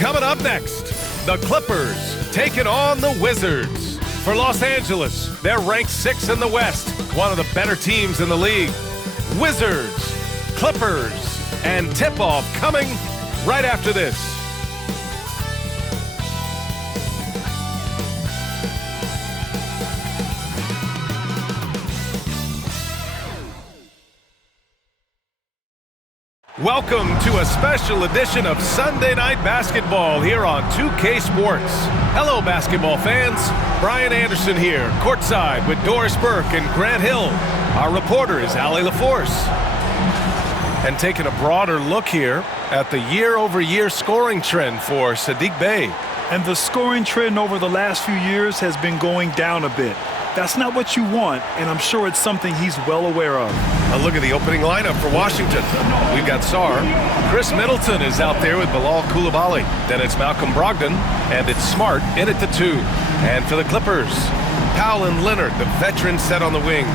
Coming up next, the Clippers taking on the Wizards. For Los Angeles, they're ranked 6th in the West, one of the better teams in the league. Wizards, Clippers, and tip-off coming right after this. Welcome to a special edition of Sunday Night Basketball here on 2K Sports. Hello, basketball fans. Brian Anderson here, courtside with Doris Burke and Grant Hill. Our reporter is Allie LaForce. And taking a broader look here at the year-over-year scoring trend for Saddiq Bey. And the scoring trend over the last few years has been going down a bit. That's not what you want, and I'm sure it's something he's well aware of. A look at the opening lineup for Washington. We've got Sarr. Chris Middleton is out there with Bilal Coulibaly. Then it's Malcolm Brogdon, and it's Smart in at the 2. And for the Clippers, Powell and Leonard, the veterans set on the wings.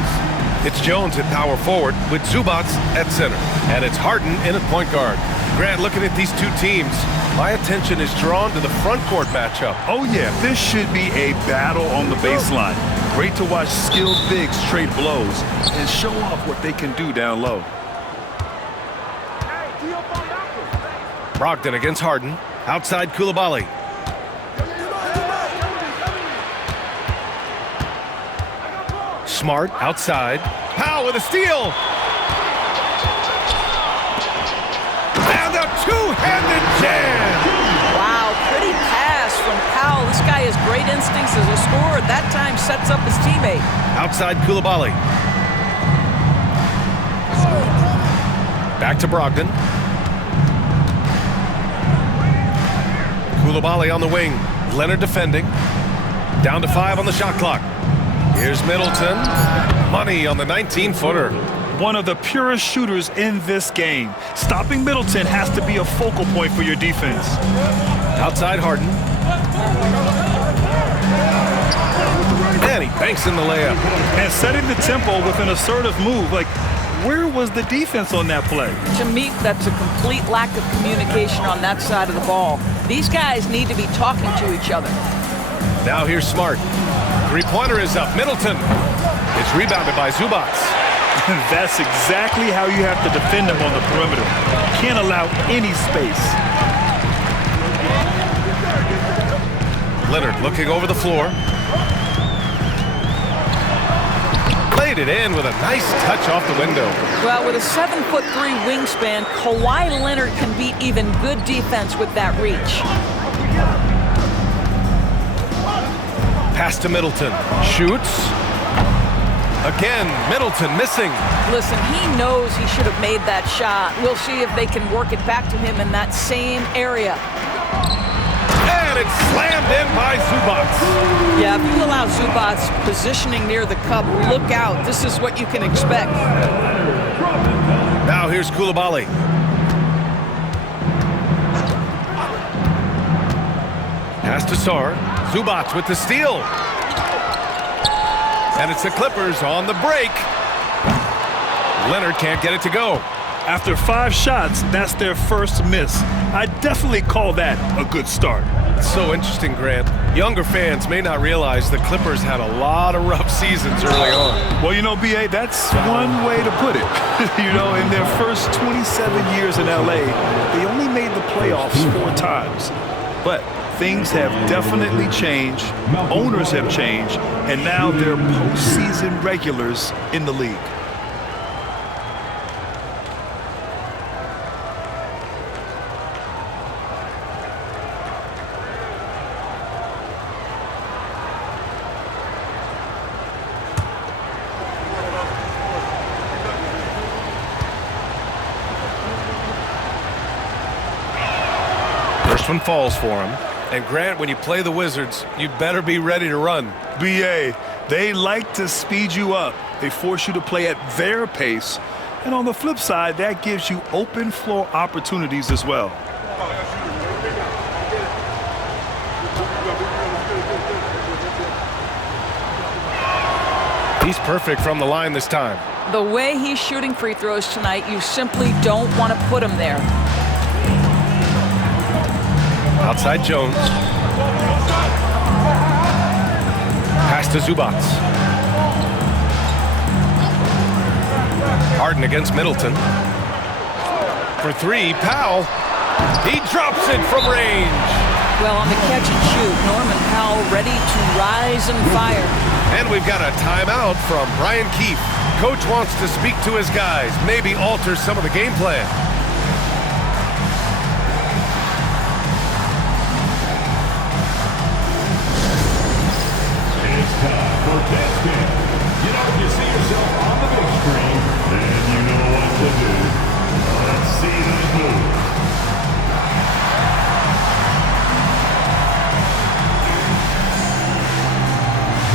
It's Jones at power forward with Zubac at center. And it's Harden in at point guard. Grant, looking at these two teams, my attention is drawn to the front court matchup. Oh yeah, this should be a battle on the baseline. Great to watch skilled bigs trade blows and show off what they can do down low. Brogdon against Harden. Outside Coulibaly. Smart outside. Powell with a steal. And a two-handed jam. Wow, pretty pass from Powell. This guy has great instincts as a scorer. That time sets up his teammate. Outside Coulibaly. Back to Brogdon. Coulibaly on the wing. Leonard defending. Down to 5 on the shot clock. Here's Middleton. Money on the 19-footer. One of the purest shooters in this game. Stopping Middleton has to be a focal point for your defense. Outside Harden. And he banks in the layup. And setting the tempo with an assertive move. Like, where was the defense on that play? To me, that's a complete lack of communication on that side of the ball. These guys need to be talking to each other. Now here's Smart. Three-pointer is up. Middleton. It's rebounded by Zubac. That's exactly how you have to defend him on the perimeter. Can't allow any space. Leonard looking over the floor. Laid it in with a nice touch off the window. Well, with a 7'3" wingspan, Kawhi Leonard can beat even good defense with that reach. Pass to Middleton. Shoots. Again, Middleton missing. Listen, he knows he should have made that shot. We'll see if they can work it back to him in that same area. And it's slammed in by Zubac. Yeah, if you allow Zubac positioning near the cup, look out. This is what you can expect. Now here's Coulibaly. Pass to Sarr. Zubac with the steal. And it's the Clippers on the break. Leonard can't get it to go. After 5 shots, that's their first miss. I definitely call that a good start. It's so interesting, Grant. Younger fans may not realize the Clippers had a lot of rough seasons early on. Well, you know, B.A., that's one way to put it. You know, in their first 27 years in L.A., they only made the playoffs 4 times. But things have definitely changed. Owners have changed. And now they're postseason regulars in the league. First one falls for him. And Grant, when you play the Wizards, you better be ready to run. B.A., they like to speed you up. They force you to play at their pace. And on the flip side, that gives you open floor opportunities as well. He's perfect from the line this time. The way he's shooting free throws tonight, you simply don't want to put him there. Outside Jones. Pass to Zubac. Harden against Middleton. For three, Powell. He drops it from range. Well, on the catch and shoot, Norman Powell ready to rise and fire. And we've got a timeout from Brian Keefe. Coach wants to speak to his guys, maybe alter some of the game plan. It's time for testing. You know, if you see yourself on the big screen, then you know what to do. Let's see those moves.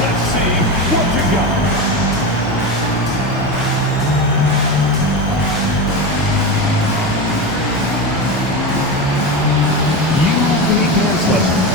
Let's see what you got. You make those lessons.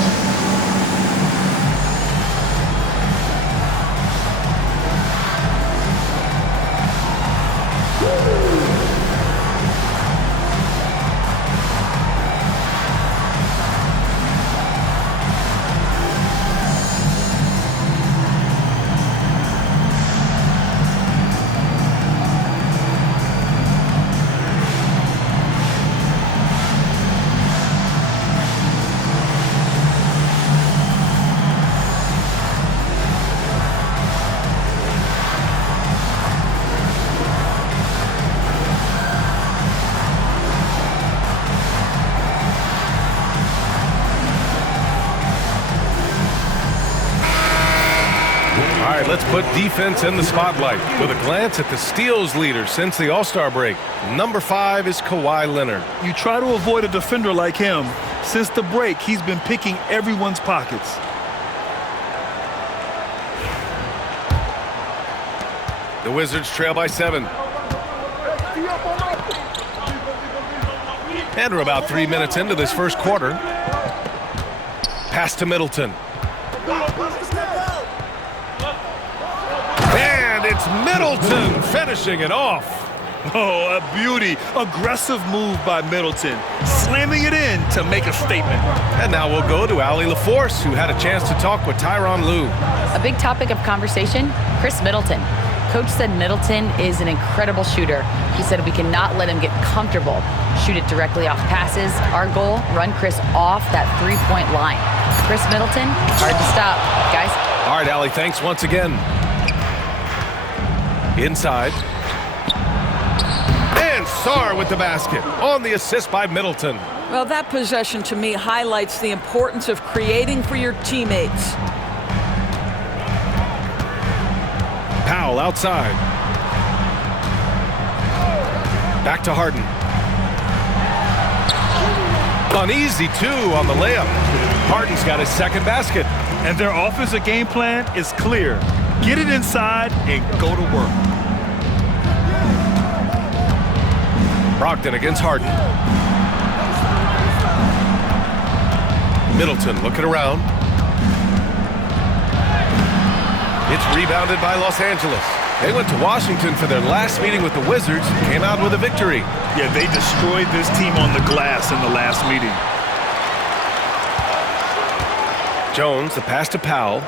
All right, let's put defense in the spotlight with a glance at the steals leader since the All-Star break. Number 5 is Kawhi Leonard. You try to avoid a defender like him. Since the break, he's been picking everyone's pockets. The Wizards trail by 7. And we're about 3 minutes into this first quarter. Pass to Middleton. And it's Middleton finishing it off. Oh, a beauty. Aggressive move by Middleton. Slamming it in to make a statement. And now we'll go to Allie LaForce, who had a chance to talk with Tyronn Lue. A big topic of conversation, Chris Middleton. Coach said Middleton is an incredible shooter. He said we cannot let him get comfortable. Shoot it directly off passes. Our goal, run Chris off that three-point line. Chris Middleton, hard to stop, guys. All right, Allie, thanks once again. Inside. And Sarr with the basket on the assist by Middleton. Well, that possession to me highlights the importance of creating for your teammates. Powell outside. Back to Harden. Uneasy two on the layup. Harden's got his second basket. And their offensive game plan is clear. Get it inside and go to work. Brogdon against Harden. Middleton looking around. It's rebounded by Los Angeles. They went to Washington for their last meeting with the Wizards and came out with a victory. Yeah, they destroyed this team on the glass in the last meeting. Jones, the pass to Powell.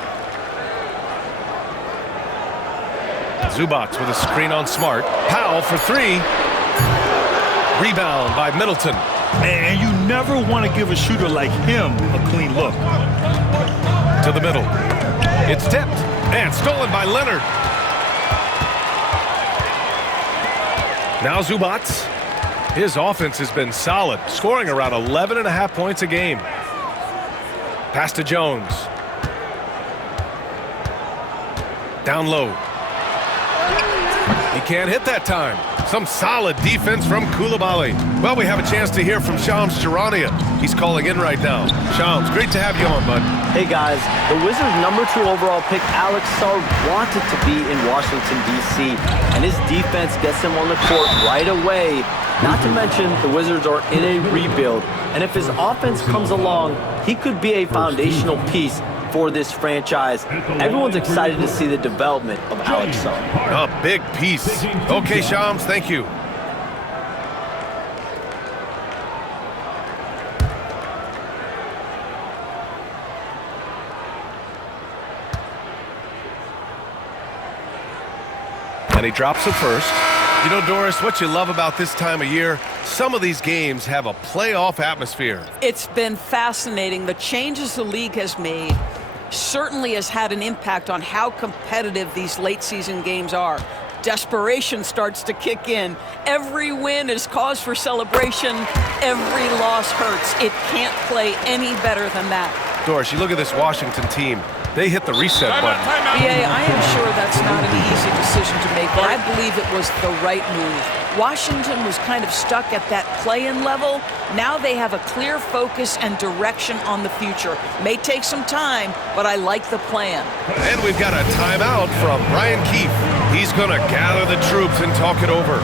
Zubac with a screen on Smart. Powell for three. Rebound by Middleton. And you never want to give a shooter like him a clean look. To the middle. It's tipped and stolen by Leonard. Now Zubac. His offense has been solid, scoring around 11.5 points a game. Pass to Jones. Down low. He can't hit that time. Some solid defense from Coulibaly. Well, we have a chance to hear from Shams Charania. He's calling in right now. Shams, great to have you on, bud. Hey, guys. The Wizards' #2 overall pick, Alex Sarr, wanted to be in Washington, D.C., and his defense gets him on the court right away. Not to mention, the Wizards are in a rebuild, and if his offense comes along, he could be a foundational piece for this franchise. Everyone's excited to see the development of Alex Sarr. A big piece. Okay, Shams, thank you. And he drops it first. You know, Doris, what you love about this time of year, some of these games have a playoff atmosphere. It's been fascinating. The changes the league has made certainly has had an impact on how competitive these late season games are. Desperation starts to kick in. Every win is cause for celebration. Every loss hurts. It can't play any better than that. Doris, you look at this Washington team. They hit the reset button. BA, I am sure that's not an easy decision to make, but I believe it was the right move. Washington was kind of stuck at that play-in level. Now they have a clear focus and direction on the future. May take some time, but I like the plan. And we've got a timeout from Brian Keefe. He's going to gather the troops and talk it over.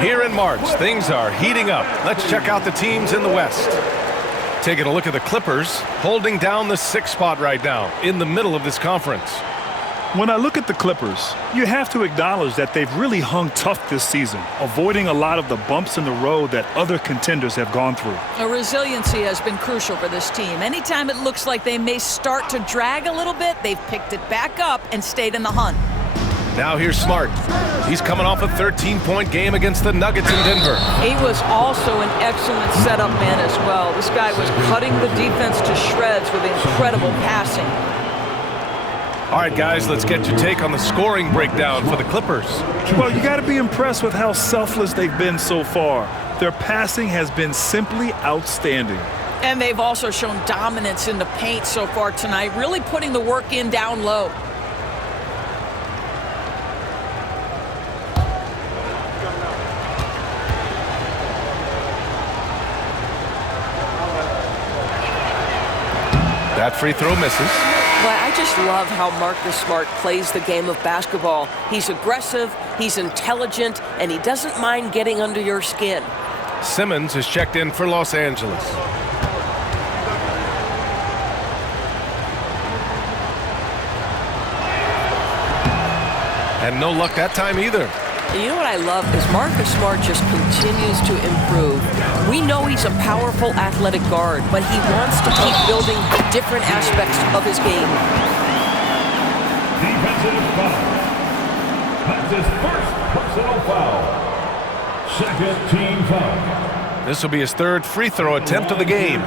Here in March, things are heating up. Let's check out the teams in the West. Taking a look at the Clippers, holding down the 6th spot right now in the middle of this conference. When I look at the Clippers, you have to acknowledge that they've really hung tough this season, avoiding a lot of the bumps in the road that other contenders have gone through. Resiliency has been crucial for this team. Anytime it looks like they may start to drag a little bit, they've picked it back up and stayed in the hunt. Now here's Smart. He's coming off a 13-point game against the Nuggets in Denver. He was also an excellent setup man as well. This guy was cutting the defense to shreds with incredible passing. All right, guys, let's get your take on the scoring breakdown for the Clippers. Well, you got to be impressed with how selfless they've been so far. Their passing has been simply outstanding. And they've also shown dominance in the paint so far tonight, really putting the work in down low. That free throw misses. Well, I just love how Marcus Smart plays the game of basketball. He's aggressive, he's intelligent, and he doesn't mind getting under your skin. Simmons is checked in for Los Angeles. And no luck that time either. You know what I love is Marcus Smart just continues to improve. We know he's a powerful athletic guard, but he wants to keep building different aspects of his game. Defensive foul. That's his first personal foul. Second team foul. This will be his 3rd free throw attempt of the game.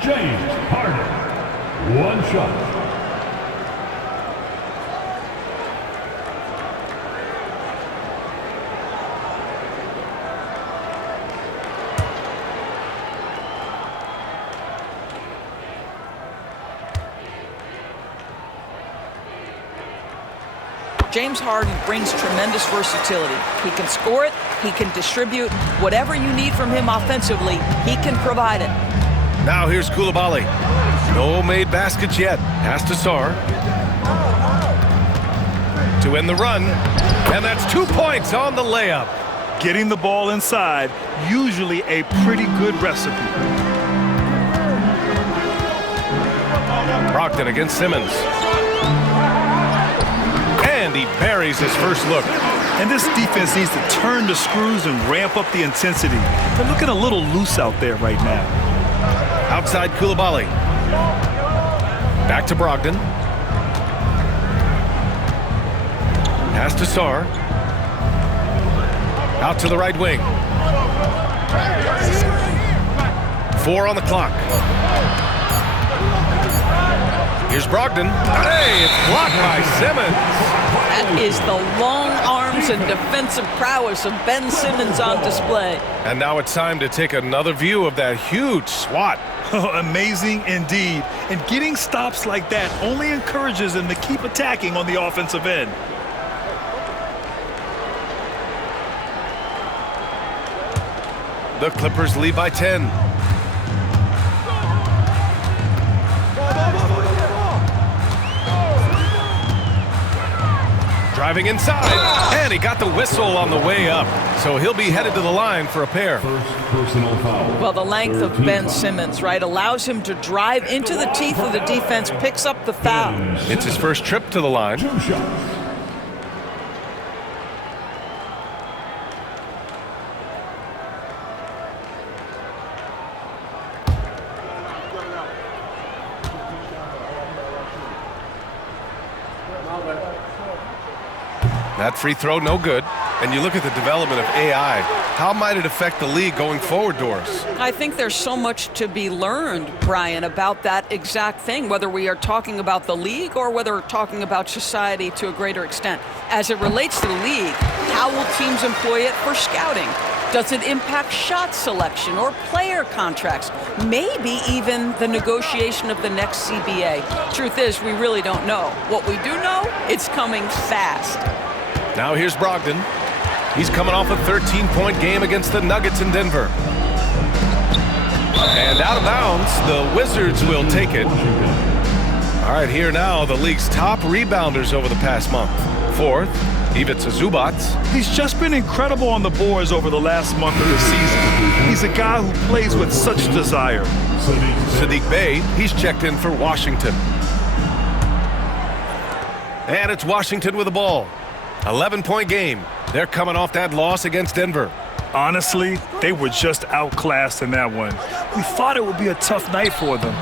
James Harden. One shot. James Harden brings tremendous versatility. He can score it, he can distribute. Whatever you need from him offensively, he can provide it. Now here's Coulibaly. No made baskets yet. Pass to Sarr. To win the run. And that's 2 points on the layup. Getting the ball inside, usually a pretty good recipe. Brogdon against Simmons. And he buries his first look. And this defense needs to turn the screws and ramp up the intensity. They're looking a little loose out there right now. Outside Coulibaly. Back to Brogdon. Pass to Sarr. Out to the right wing. 4 on the clock. Here's Brogdon. Hey, it's blocked by Simmons. That is the long arms and defensive prowess of Ben Simmons on display. And now it's time to take another view of that huge swat. Amazing indeed. And getting stops like that only encourages them to keep attacking on the offensive end. The Clippers lead by 10. Driving inside, and he got the whistle on the way up. So he'll be headed to the line for a pair. First personal foul. Well, the length of Ben Simmons, right, allows him to drive into the teeth of the defense, picks up the foul. It's his first trip to the line. 2 shots. That free throw, no good. And you look at the development of AI. How might it affect the league going forward, Doris? I think there's so much to be learned, Brian, about that exact thing, whether we are talking about the league or whether we're talking about society to a greater extent. As it relates to the league, how will teams employ it for scouting? Does it impact shot selection or player contracts? Maybe even the negotiation of the next CBA. Truth is, we really don't know. What we do know, it's coming fast. Now here's Brogdon. He's coming off a 13-point game against the Nuggets in Denver. And out of bounds, the Wizards will take it. All right, here now, the league's top rebounders over the past month. 4th, Ivica Zubac. He's just been incredible on the boards over the last month of the season. He's a guy who plays with such desire. Saddiq Bey, he's checked in for Washington. And it's Washington with the ball. 11-point game. They're coming off that loss against Denver. Honestly, they were just outclassed in that one. We thought it would be a tough night for them,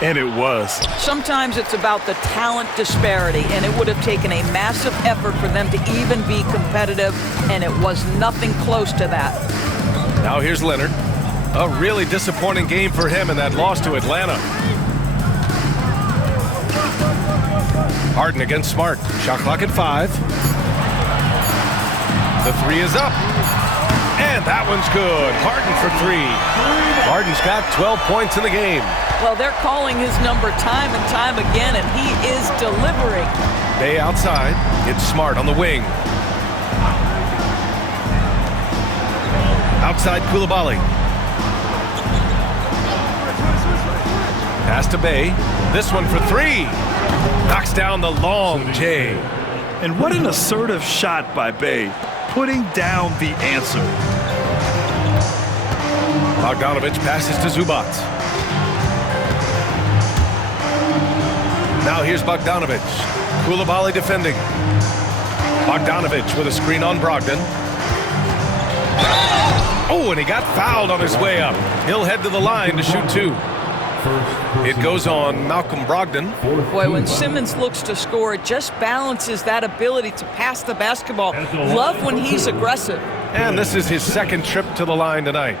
and it was. Sometimes it's about the talent disparity, and it would have taken a massive effort for them to even be competitive, and it was nothing close to that. Now here's Leonard. A really disappointing game for him in that loss to Atlanta. Harden against Smart. Shot clock at 5. The 3 is up. And that one's good. Harden for 3. Harden's got 12 points in the game. Well, they're calling his number time and time again, and he is delivering. Bey outside. It's Smart on the wing. Outside Coulibaly. Pass to Bey. This one for 3. Knocks down the long J. And what an assertive shot by Bey, putting down the answer. Bogdanovic passes to Zubac. Now here's Bogdanovic. Coulibaly defending. Bogdanovic with a screen on Brogdon. Oh, and he got fouled on his way up. He'll head to the line to shoot 2. It goes on Malcolm Brogdon. Boy, when Simmons looks to score, it just balances that ability to pass the basketball. Love when he's aggressive. And this is his second trip to the line tonight.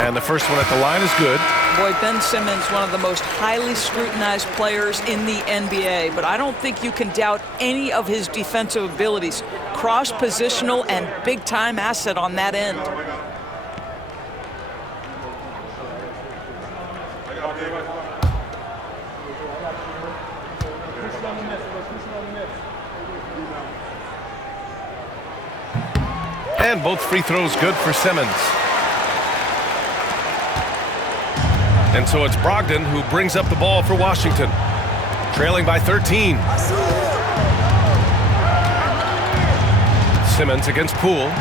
And the first one at the line is good. Boy, Ben Simmons, one of the most highly scrutinized players in the NBA, but I don't think you can doubt any of his defensive abilities. Cross-positional and big-time asset on that end. And both free throws good for Simmons. And so it's Brogdon who brings up the ball for Washington. Trailing by 13. Simmons against Poole.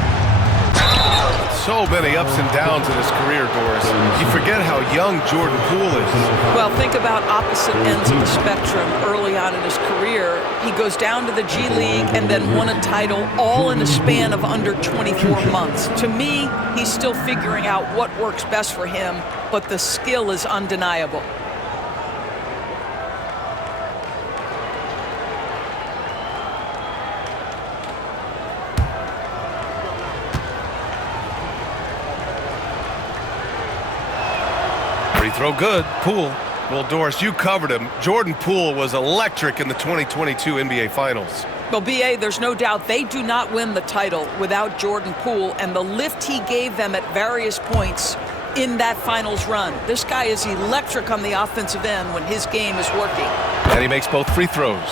so many ups and downs in his career, Doris. You forget how young Jordan Poole is. Well, think about opposite ends of the spectrum early on in his career. He goes down to the G League and then won a title all in a span of under 24 months. To me, he's still figuring out what works best for him, but the skill is undeniable. Free throw good. Poole. Well, Doris, you covered him. Jordan Poole was electric in the 2022 NBA Finals. Well, B.A., there's no doubt they do not win the title without Jordan Poole and the lift he gave them at various points in that finals run. This guy is electric on the offensive end when his game is working. And he makes both free throws.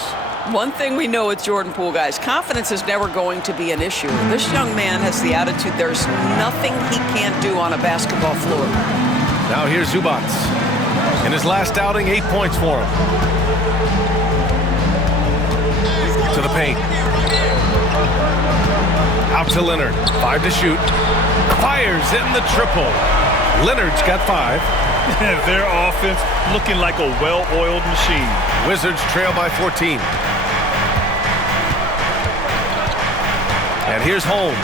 One thing we know with Jordan Poole, guys, confidence is never going to be an issue. This young man has the attitude there's nothing he can't do on a basketball floor. Now here's Zubac. In his last outing, 8 points for him. To the paint. Out to Leonard. 5 to shoot. Fires in the triple. Leonard's got 5. Their offense looking like a well-oiled machine. Wizards trail by 14. And here's Holmes.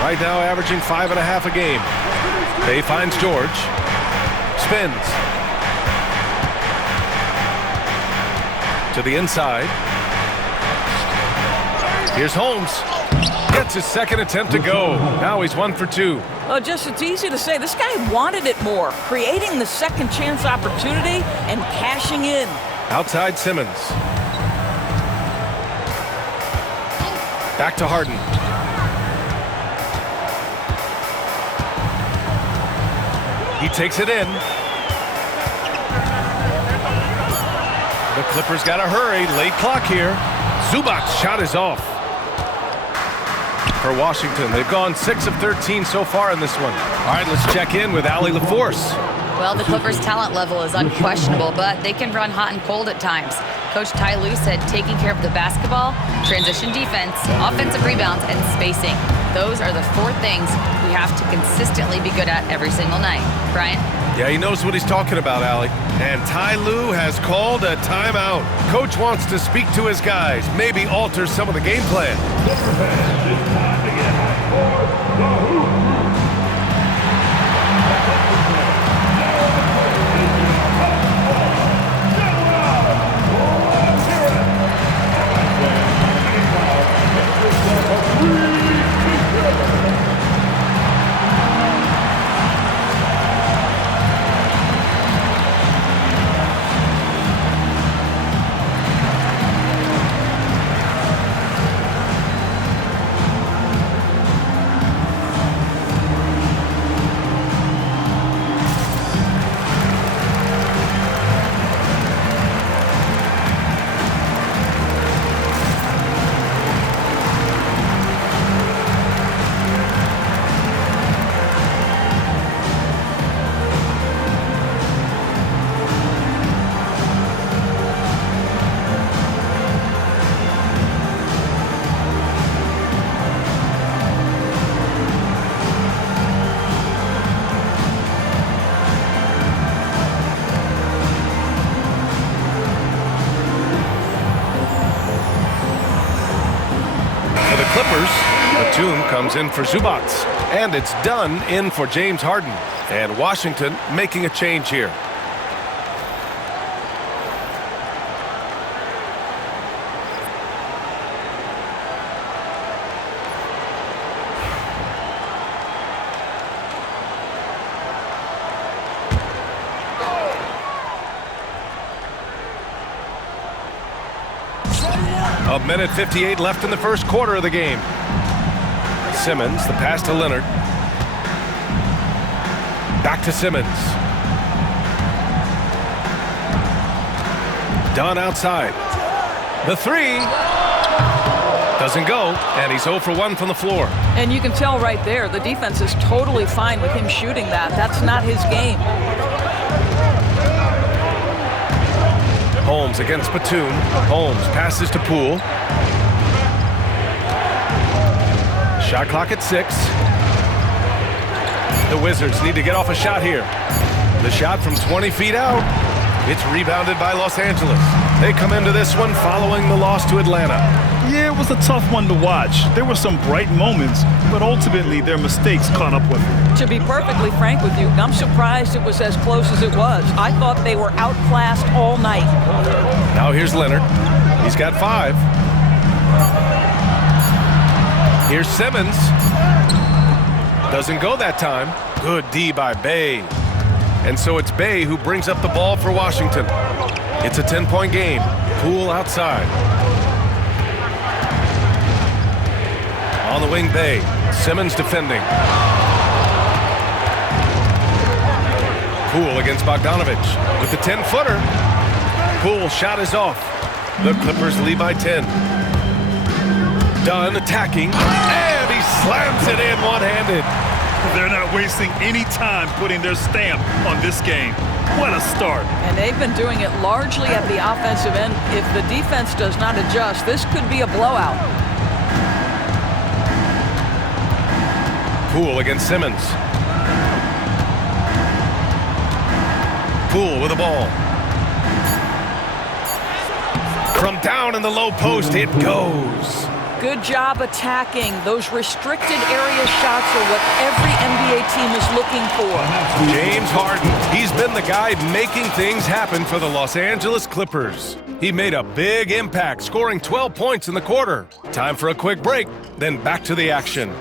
Right now averaging 5.5 a game. They finds George. Spins. To the inside. Here's Holmes. Gets his second attempt to go. Now he's 1 for 2. Well, it's easy to say. This guy wanted it more, creating the second chance opportunity and cashing in. Outside Simmons. Back to Harden. He takes it in. The Clippers got to hurry. Late clock here. Zubac's shot is off. For Washington, they've gone 6 of 13 so far in this one. All right, let's check in with Allie LaForce. Well, the Clippers' talent level is unquestionable, but they can run hot and cold at times. Coach Ty Lue said taking care of the basketball, transition defense, offensive rebounds, and spacing. Those are the 4 things we have to consistently be good at every single night. Brian? Yeah, he knows what he's talking about, Allie. And Ty Lue has called a timeout. Coach wants to speak to his guys, maybe alter some of the game plan. It's time to get hot for the hoop. Batum comes in for Zubac. And it's done in for James Harden. And Washington making a change here. A minute 58 left in the first quarter of the game. Simmons, the pass to Leonard. Back to Simmons. Dunn outside. The 3 doesn't go, and he's 0 for 1 from the floor. And you can tell right there, the defense is totally fine with him shooting that. That's not his game. Holmes against Batum. Holmes passes to Poole. Shot clock at 6. The Wizards need to get off a shot here. The shot from 20 feet out. It's rebounded by Los Angeles. They come into this one following the loss to Atlanta. Yeah, it was a tough one to watch. There were some bright moments, but ultimately their mistakes caught up with them. To be perfectly frank with you, I'm surprised it was as close as it was. I thought they were outclassed all night. Now here's Leonard. He's got 5. Here's Simmons. Doesn't go that time. Good D by Bey. And so it's Bey who brings up the ball for Washington. It's a 10-point game. Poole outside. On the wing, Bey. Simmons defending. Poole against Bogdanovich with the 10-footer. Poole shot is off. The Clippers lead by 10. Dunn attacking, and he slams it in one-handed. They're not wasting any time putting their stamp on this game. What a start. And they've been doing it largely at the offensive end. If the defense does not adjust, this could be a blowout. Poole against Simmons. Poole with the ball. From down in the low post, it goes. Good job attacking. Those restricted area shots are what every NBA team is looking for. James Harden, he's been the guy making things happen for the Los Angeles Clippers. He made a big impact, scoring 12 points in the quarter. Time for a quick break, then back to the action.